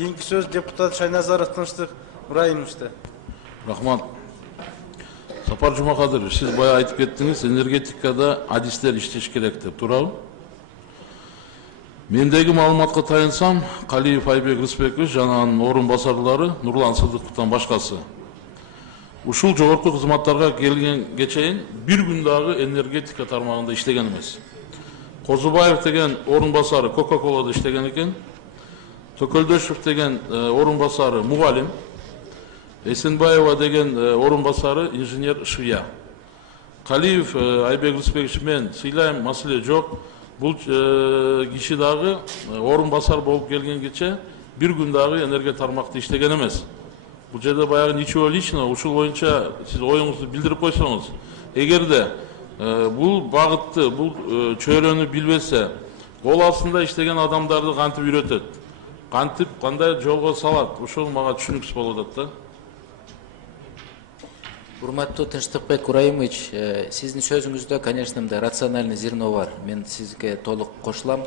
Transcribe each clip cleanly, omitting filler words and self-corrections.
Кийинки сөз депутат Шайназаров Тынчтык Ыбраимовичте. Рахмат. Сапар Жумакадырович, сиз бая айтып кеттиңиз, энергетикада адистер иштеш керек деп, туурабы? Мендеги маалыматка таянсам, Калиев Айбек Рысбекович жана анын орун басарлары Нурлан Сыдыковдон башкасы ушул жогорку кызматтарга келгенге чейин бир күн дагы энергетика тармагында иштеген эмес. Козубаев деген орун басары Кока-Колада иштеген экен. Төкөлдөшев деген орун басары мугалим. Эсенбаева деген орун басары инженер швия. Калиев Айбек Рысбекович мен сыйлайм, маселе жок. Бул киши дагы орун басар болуп келгенгече бир күн дагы энергия тармакта иштеген эмес. Бул жерде баягы ничего личного, ушул боюнча сиз оюңузду билдирип койсоңуз, эгерде бул багытты, бул чөйрөнү билбесе, кол астында иштеген адамдарды кантип үйрөтөт, кантип кандай жолго салат, ушул мага түшүнүксүз болуп атат да. Урматтуу Тынчтыкбек Ыбраимович, сиздин сөзүңүздө, конечно, рациональный зерно бар. Мен сизге толук кошулам.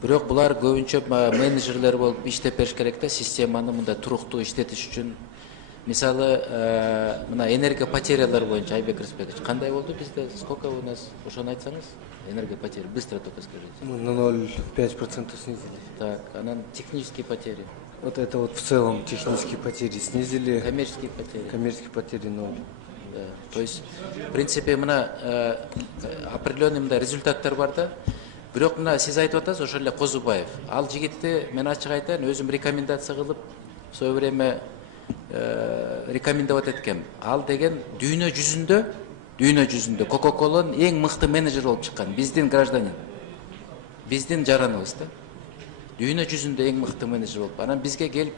Бирок булар көбүнчө менеджерлер болуп иштеп бериш керек да, системаны мындай туруктуу иштетиш үчүн. Мисалы, мына энергия потерялар боюнча Айбек Рысбекович, кандай болду бизде? Сколько у нас? Ошону айтсаңыз, энергия потери. Быстро только скажите. Мы на 0,5% снизили. Так, а технические потери? Вот это вот в целом технические потери снизили. Коммерческие потери? Коммерческие потери 0. Да. То есть, в принципе, мына определенный результаттар бар да. Бирок мына сиз айтып атасыз, ошол эле Козубаев. Ал жигитти мен ачык айтайын, өзүм рекомендация кылып, в свое время рекомендовать эткем. Ал деген дүйнө жүзүндө Coca-Cola'нын эң мыкты менеджер болуп чыккан, биздин гражданин. Биздин жараныбыз да. Дүйнө жүзүндө эң мыкты менеджер болуп. Анан бизге келип,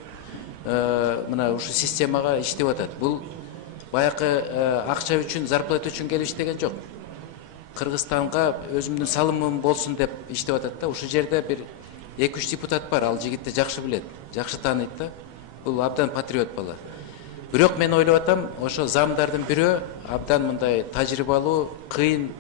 мына ушу системага иштеп атат. Бул баякы акча үчүн, зарплата үчүн келип иштеген жок. Кыргызстанга өзүмдүн салымым болсун деп иштеп атат да. Ушул жерде бир 2-3 депутат бар, ал жигитти жакшы билет, жакшы тааныйт да. Бул абдан патриот бала. Бирок мен ойлоп атам, ошо замдардын бирөө абдан мындай тажрыйбалуу, кыйын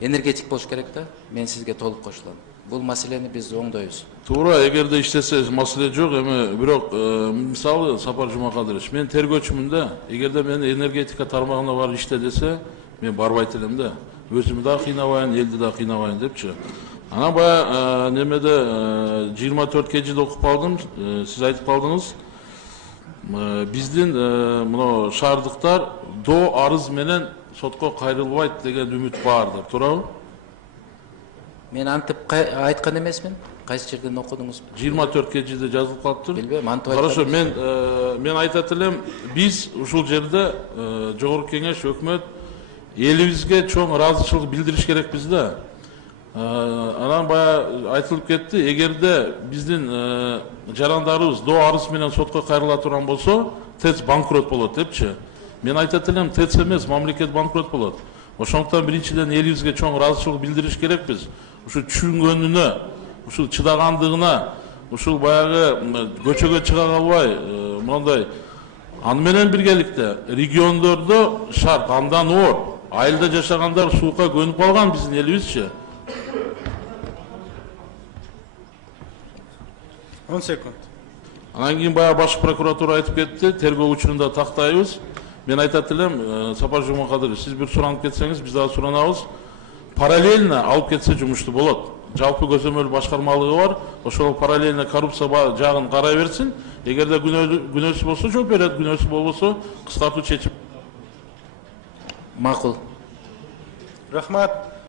энергетик болуш керек да. Мен сизге толук кошулам. Бул маселени биз оңдойбуз. Туура, эгерде иштесе маселе жок, эми бирок мисалы Сапар Жумакадырович, мен тергөөчүмүн да, эгерде мени энергетика тармагына барып иште десе, мен барбайт элем да. Өзүмдү да кыйнабайын, элди да кыйнабайын депчи. Анан баягы немеде 24 кежиде окуп калдым, сиз айтып калдыңыз. Биздин мына шаардыктар до арыз менен сотко кайрылбайт деген үмүт бар деп, туурабы? Мен антип айткан эмесмин. Кайсы жерден окудуңуз? 24 кежиде жазылып калыптыр. Билбейм, антип айткан. Хорошо, мен айтат элем, биз ушул жерде жогорку кеңеш, өкмөт элибизге чоң ыраазычылык билдириш керекпиз да. Анан бая айтылып кетти, эгерде биздин жарандарыбыз до арыз менен сотко кайрыла турган болсо, ТЭЦ банкрот болот депчи. Мен айтат элем, ТЭЦ эмес, мамлекет банкрот болот. Ошондуктан биринчиден элибизге чоң ыраазычылык билдириш керекпиз. Ушул түшүнгөнүнө, ушул чыдагандыгына, ушул баягы көчөгө чыга калбай, мындай аны менен биргеликте региондордо шарт андан оор. Айылда жашагандар суукка көнүп калган биздин элибизчи. 10 секунд. Анан кийин баягы баш прокуратура айтып кетти, тергөө учурунда тактайбыз. Мен айтат элем, Сапар Жумакадырович, сиз бир суранып кетсеңиз, биз дагы суранабыз. Параллельно алып кетсе жумуштуу болот. Жалпы көзөмөл башкармалыгы бар, ошол параллельно коррупция жагын карай берсин. Эгерде күнөөсү болсо жооп берет, күнөөсү болбосо кыскартуу чечим. Макул. Рахмат.